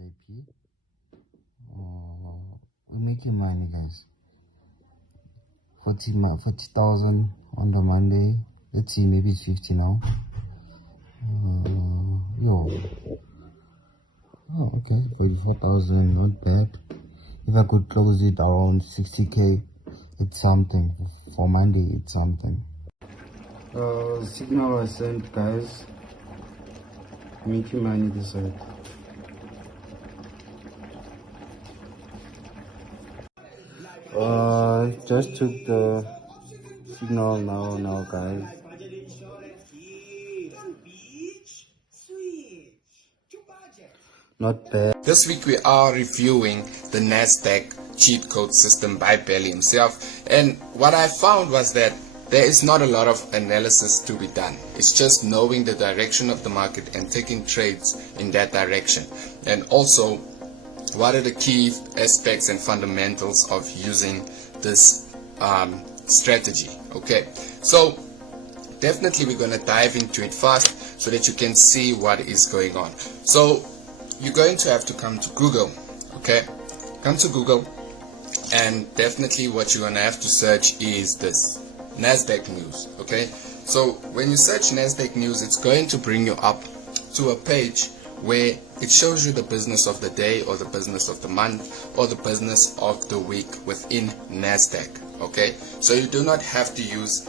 VIP. We're making money, guys. 40,000 on the Monday. Let's see, maybe it's 50 now. Oh, okay, 44,000, not bad. If I could close it around 60k, it's something. For Monday, it's something. Signal was sent, guys. Making money this side. Just took the signal now, guys. Not bad. This week we are reviewing the Nasdaq cheat code system by Belly himself, and what I found was that there is not a lot of analysis to be done. It's just knowing the direction of the market and taking trades in that direction, and also what are the key aspects and fundamentals of using this strategy. Okay, so definitely we're going to dive into it fast so that you can see what is going on. So you're going to have to come to Google. Okay, come to Google, and definitely what you're going to have to search is this Nasdaq news. Okay, so when you search Nasdaq news, it's going to bring you up to a page where it shows you the business of the day, or the business of the month, or the business of the week within Nasdaq. Okay, so you do not have to use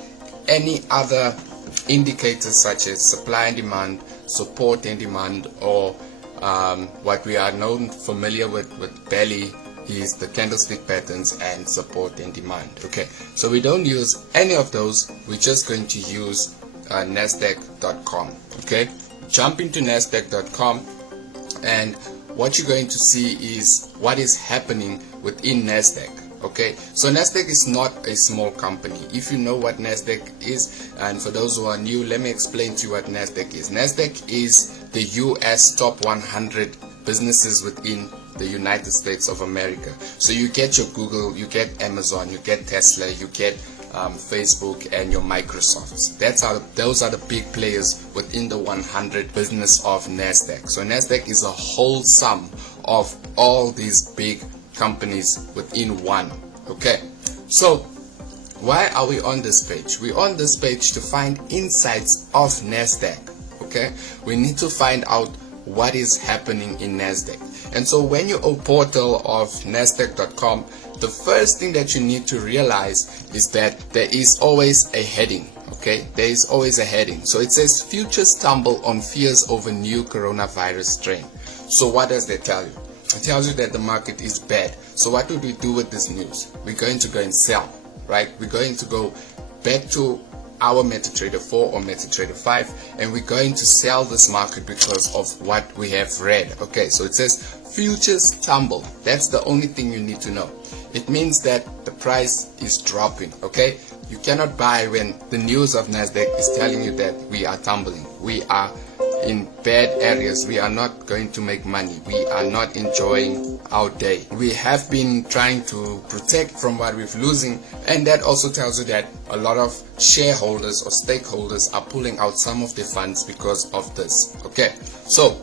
any other indicators such as supply and demand, support and demand, or what we are familiar with Belly is the candlestick patterns and support and demand. Okay, so we don't use any of those. We're just going to use Nasdaq.com. Okay, jump into Nasdaq.com, and what you're going to see is what is happening within Nasdaq. Okay, so Nasdaq is not a small company. If you know what Nasdaq is, and for those who are new, let me explain to you what Nasdaq is. Nasdaq is the US top 100 businesses within the United States of America. So you get your Google, you get Amazon, you get Tesla, you get Facebook, and your Microsofts. Those are the big players within the 100 business of Nasdaq. So Nasdaq is a whole sum of all these big companies within one. Okay, so why are we on this page? We're on this page to find insights of Nasdaq. Okay, we need to find out what is happening in Nasdaq. And so when you open portal of Nasdaq.com, the first thing that you need to realize is that there is always a heading. Okay, there is always a heading. So it says futures tumble on fears over new coronavirus strain. So what does that tell you? It tells you that the market is bad. So what would we do with this news? We're going to go and sell, right? We're going to go back to our MetaTrader 4 or MetaTrader 5, and we're going to sell this market because of what we have read. Okay, so it says futures tumble. That's the only thing you need to know. It means that the price is dropping. Okay, you cannot buy when the news of Nasdaq is telling you that we are tumbling, we are in bad areas, we are not going to make money, we are not enjoying our day. We have been trying to protect from what we're losing, and that also tells you that a lot of shareholders or stakeholders are pulling out some of their funds because of this. Okay, so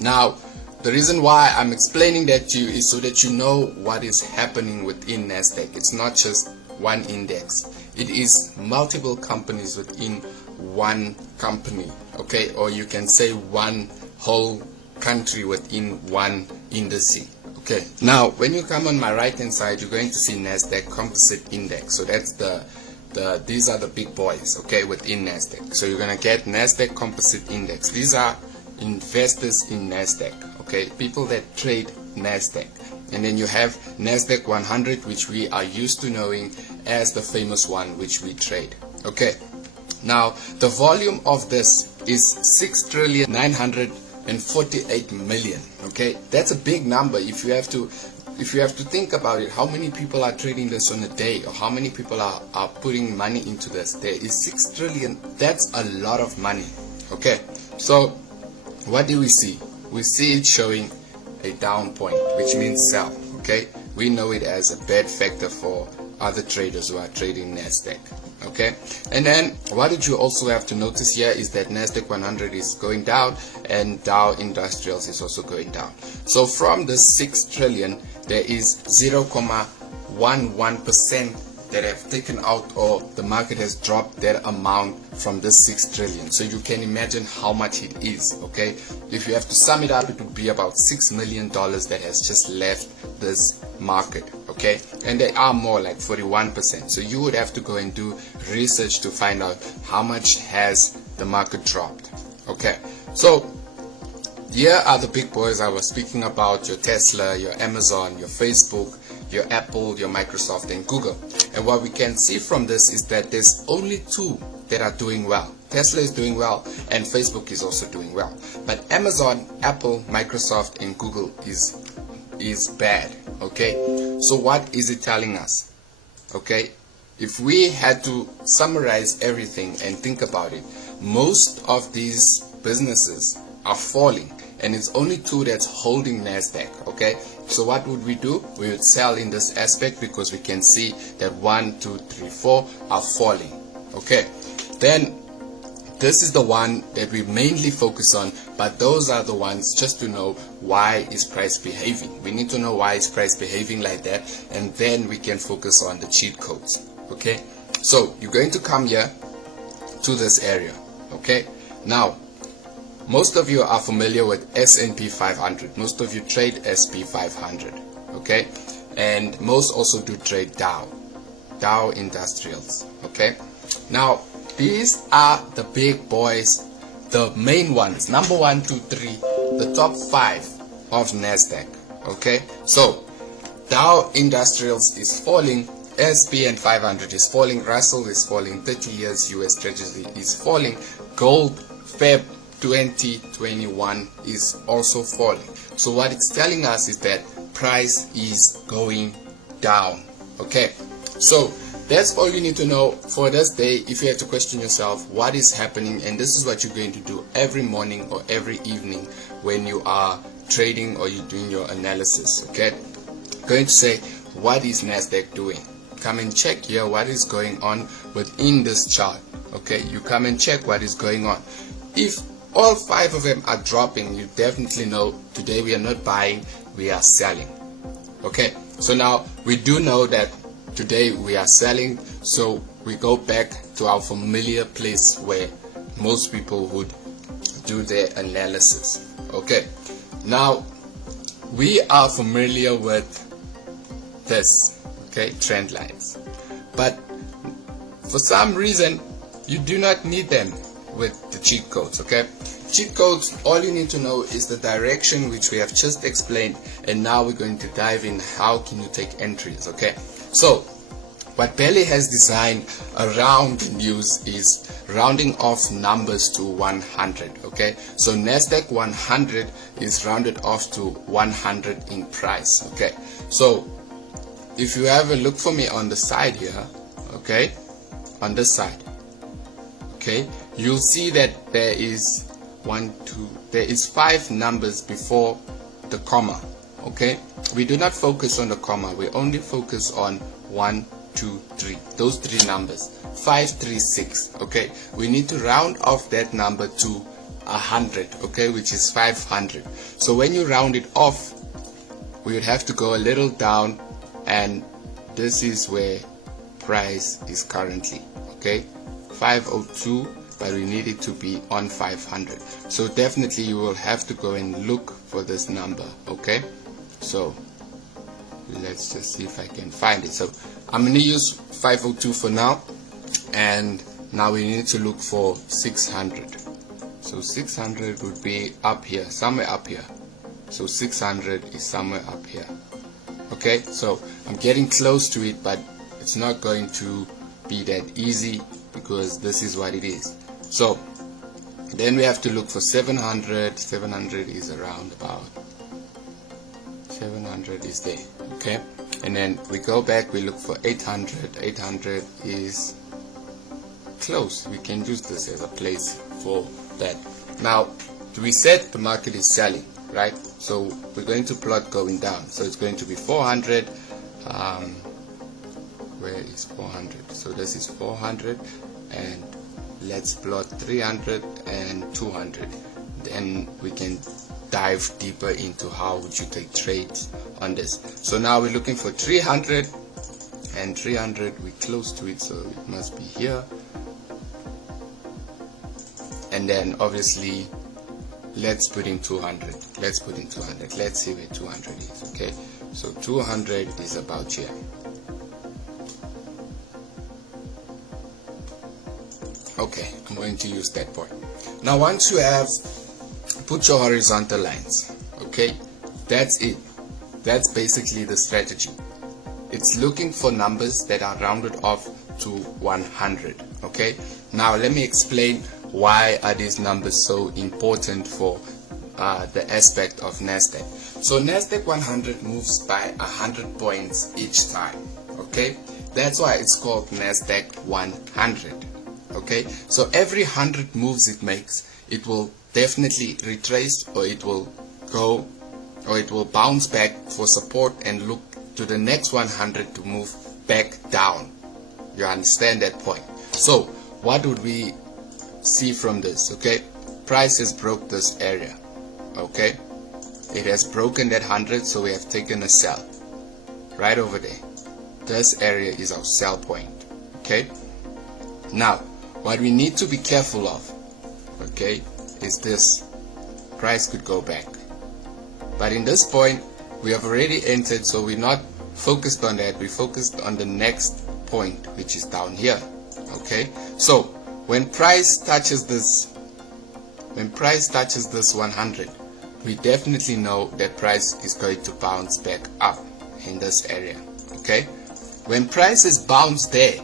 now the reason why I'm explaining that to you is so that you know what is happening within Nasdaq. It's not just one index, it is multiple companies within one company. Okay, or you can say one whole country within one indice. Okay, now when you come on my right hand side, you're going to see Nasdaq Composite Index. So that's these are the big boys, okay, within Nasdaq. So you're gonna get Nasdaq Composite Index. These are investors in Nasdaq, okay, people that trade Nasdaq. And then you have Nasdaq 100, which we are used to knowing as the famous one which we trade. Okay, now the volume of this is 6,948,000,000. Okay, that's a big number. If you have to think about it, how many people are trading this on a day, or how many people are putting money into this? There is 6 trillion. That's a lot of money. Okay, so what do we see? We see it showing a down point, which means sell. Okay, we know it as a bad factor for other traders who are trading Nasdaq. Okay, and then what did you also have to notice here is that Nasdaq 100 is going down and Dow Industrials is also going down. So from the 6 trillion, there is 0.11% that have taken out, or the market has dropped that amount from this 6 trillion. So you can imagine how much it is. Okay, if you have to sum it up, it would be about $6 million that has just left this market. Okay, and they are more like 41%. So you would have to go and do research to find out how much has the market dropped. Okay, so here are the big boys I was speaking about: your Tesla, your Amazon, your Facebook, your Apple, your Microsoft, and Google. And what we can see from this is that there's only 2 that are doing well. Tesla is doing well and Facebook is also doing well. But Amazon, Apple, Microsoft, and Google is bad. Okay, so what is it telling us? Okay, if we had to summarize everything and think about it, most of these businesses are falling, and it's only 2 that's holding Nasdaq. Okay, so what would we do? We would sell in this aspect because we can see that 1, 2, 3, 4 are falling. Okay, then this is the one that we mainly focus on, but those are the ones just to know why is price behaving. We need to know why is price behaving like that, and then we can focus on the cheat codes. Okay, so you're going to come here to this area. Okay, now most of you are familiar with S&P 500. Most of you trade SP 500. Okay, and most also do trade Dow Industrials. Okay, now these are the big boys, the main ones, number 1, 2, 3, the top 5 of Nasdaq. Okay, so Dow Industrials is falling, SP and 500 is falling, Russell is falling, 30 years US Treasury is falling, gold Feb 2021 is also falling. So what it's telling us is that price is going down. Okay, so that's all you need to know for this day. If you have to question yourself what is happening, and this is what you're going to do every morning or every evening when you are trading or you're doing your analysis. Okay, going to say, what is Nasdaq doing? Come and check here what is going on within this chart. Okay, you come and check what is going on. If all 5 of them are dropping, you definitely know today we are not buying, we are selling. Okay, so now we do know that today we are selling, so we go back to our familiar place where most people would do their analysis. Okay, now we are familiar with this, okay, trend lines, but for some reason you do not need them with the cheat codes. Okay, cheat codes, all you need to know is the direction which we have just explained, and now we're going to dive in how can you take entries. Okay, so what Belly has designed around the news is rounding off numbers to 100. Okay, so Nasdaq 100 is rounded off to 100 in price. Okay, so if you have a look for me on the side here, okay, on this side, okay, you'll see that there is 5 numbers before the comma. Okay, we do not focus on the comma, we only focus on 1, 2, 3, those 3 numbers, 5, 3, 6. Okay, we need to round off that number to 100, okay, which is 500. So when you round it off, we would have to go a little down, and this is where price is currently. Okay, 502, but we need it to be on 500. So definitely you will have to go and look for this number. Okay, so let's just see if I can find it. So I'm going to use 502 for now, and now we need to look for 600. So 600 would be up here, somewhere up here. So 600 is somewhere up here. Okay, so I'm getting close to it, but it's not going to be that easy because this is what it is. So then we have to look for 700. 700 is around about 700 is there. Okay, and then we go back, we look for 800. 800 is close. We can use this as a place for that. Now we said the market is selling, right? So we're going to plot going down. So it's going to be 400. where is 400? So this is 400, and let's plot 300 and 200. Then we can dive deeper into how would you take trades on this. So now we're looking for 300, and 300 we're close to it, so it must be here. And then obviously let's put in 200. Let's put in 200. Let's see where 200 is. Okay, so 200 is about here. Okay, I'm going to use that point. Now once you have put your horizontal lines, okay, that's it. That's basically the strategy. It's looking for numbers that are rounded off to 100. Okay, now let me explain why are these numbers so important for the aspect of Nasdaq. So Nasdaq 100 moves by 100 points each time. Okay, that's why it's called Nasdaq 100. Okay, so every 100 moves it makes, it will definitely retrace, or it will go, or it will bounce back for support and look to the next 100 to move back down. You understand that point? So what would we see from this? Okay, price has broke this area. Okay, it has broken that 100, so we have taken a sell right over there. This area is our sell point. Okay, now what we need to be careful of, okay, is this. Price could go back, but in this point we have already entered, so we're not focused on that. We focused on the next point, which is down here. Okay, so when price touches this 100, we definitely know that price is going to bounce back up in this area. Okay, when price is bounced there,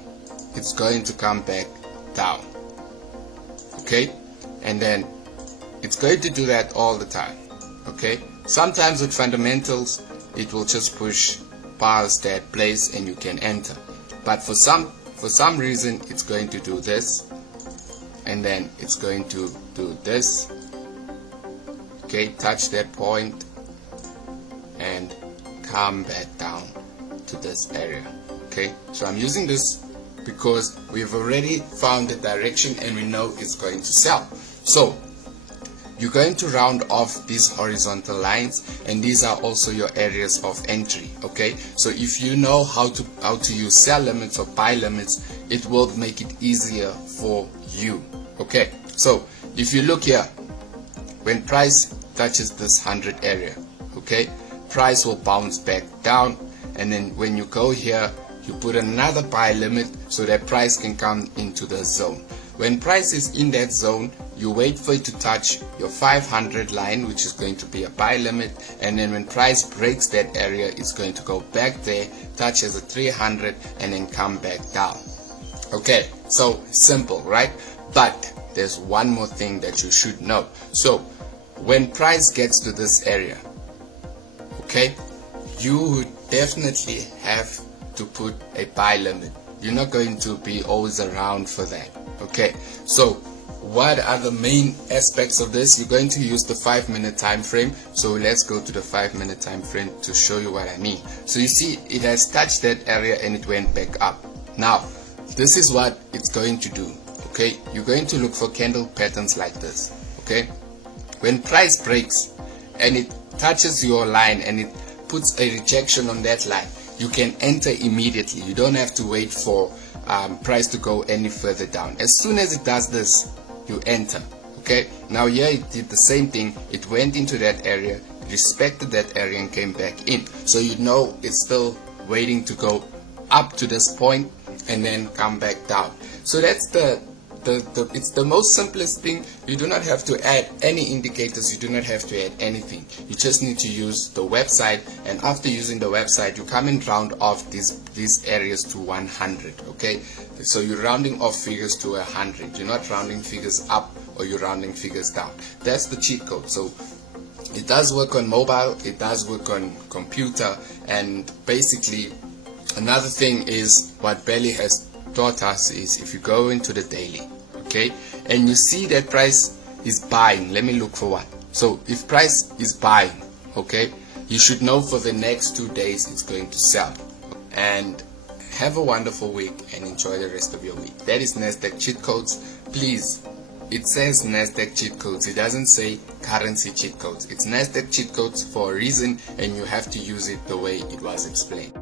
it's going to come back down. Okay, and then it's going to do that all the time. Okay, sometimes with fundamentals it will just push past that place and you can enter, but for some reason it's going to do this, and then it's going to do this. Okay, touch that point and come back down to this area. Okay, so I'm using this because we've already found the direction and we know it's going to sell. So you're going to round off these horizontal lines, and these are also your areas of entry. Okay, so if you know how to use sell limits or buy limits, it will make it easier for you. Okay, so if you look here, when price touches this 100 area, okay, price will bounce back down, and then when you go here, you put another buy limit so that price can come into the zone. When price is in that zone, you wait for it to touch your 500 line, which is going to be a buy limit, and then when price breaks that area, it's going to go back there, touches a 300, and then come back down. Okay, so simple, right? But there's one more thing that you should know. So when price gets to this area, okay, you would definitely have to put a buy limit. You're not going to be always around for that. Okay, so what are the main aspects of this? You're going to use the 5-minute time frame. So let's go to the 5-minute time frame to show you what I mean. So you see it has touched that area and it went back up. Now this is what it's going to do. Okay, you're going to look for candle patterns like this. Okay, when price breaks and it touches your line and it puts a rejection on that line, you can enter immediately. You don't have to wait for price to go any further down. As soon as it does this, you enter. Okay, now here it did the same thing. It went into that area, respected that area, and came back in. So you know it's still waiting to go up to this point and then come back down. So that's it's the most simplest thing. You do not have to add any indicators, you do not have to add anything. You just need to use the website, and after using the website, you come and round off these areas to 100. Okay, so you're rounding off figures to 100. You're not rounding figures up or you're rounding figures down. That's the cheat code. So it does work on mobile, it does work on computer, and basically another thing is what Belly has taught us is if you go into the daily, okay, and you see that price is buying, let me look for one. So if price is buying, okay, you should know for the next 2 days it's going to sell. And Have a wonderful week and enjoy the rest of your week. That is Nasdaq cheat codes. Please, it says Nasdaq cheat codes. It doesn't say currency cheat codes. It's Nasdaq cheat codes for a reason, and you have to use it the way it was explained.